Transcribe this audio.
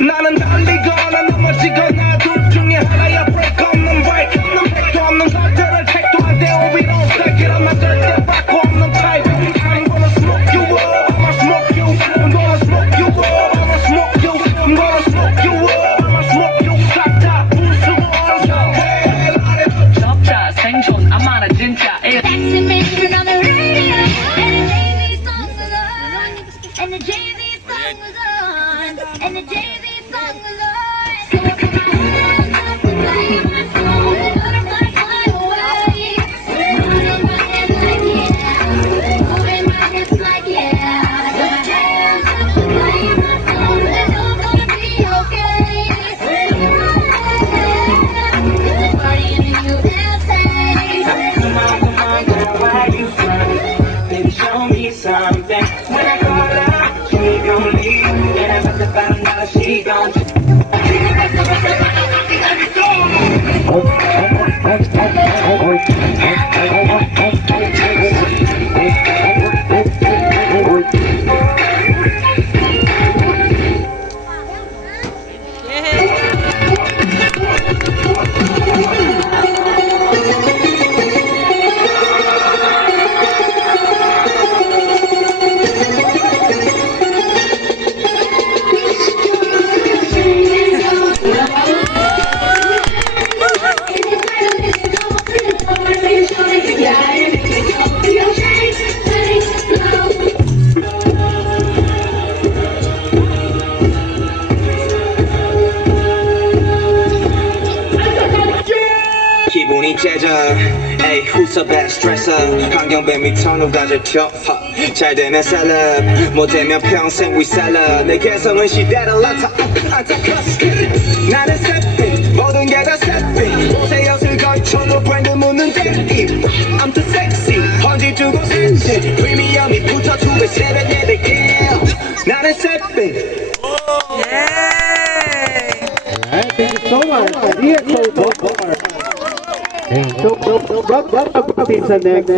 나는 달리거나 넘어지거나 둘 중에 하나야 break 없는 break 없는 백도 없는 것들을 택도 안 돼 we don't take it I'm not 절대 바꿔 없는 type I'm gonna smoke you up I'ma smoke you I'm gonna smoke you up I'ma smoke you I'm gonna smoke you up I'ma smoke you 싹다 부수고 hey light it up 적자 생존 아마나 진짜 Vaccination on the radio, and the Jay-Z song was on, and the Jay-Z song was on, and the Jay-Z song was on. So I put my hands up to play my song, and butterflies fly away. Moving my hands like yeah, moving my hips like yeah. I put my hands up to play my song, and all gonna be okay. It's a party in the USA. Come on, girl, where you from? Baby, show me something. When I call her, she gon' leave. And I'm at the bottom, now she gon' 기분이 째져 에이 who's the best dresser 환경배 미터 누가 제일 튀어 잘 되면 셀럽 못되면 평생 we sell 내 개성은 시대를 나타 안타까스 나는 새빛 모든 게 다 새빛 옷에 엿을 걸쳐도 브랜드 묻는 댄입 I'm too sexy 헌지 주고 센치 프리미엄이 붙어 2배 3배 4배 yeah 나는 새빛 Thank you so much. DXO FoodPark. So, welcome to the next.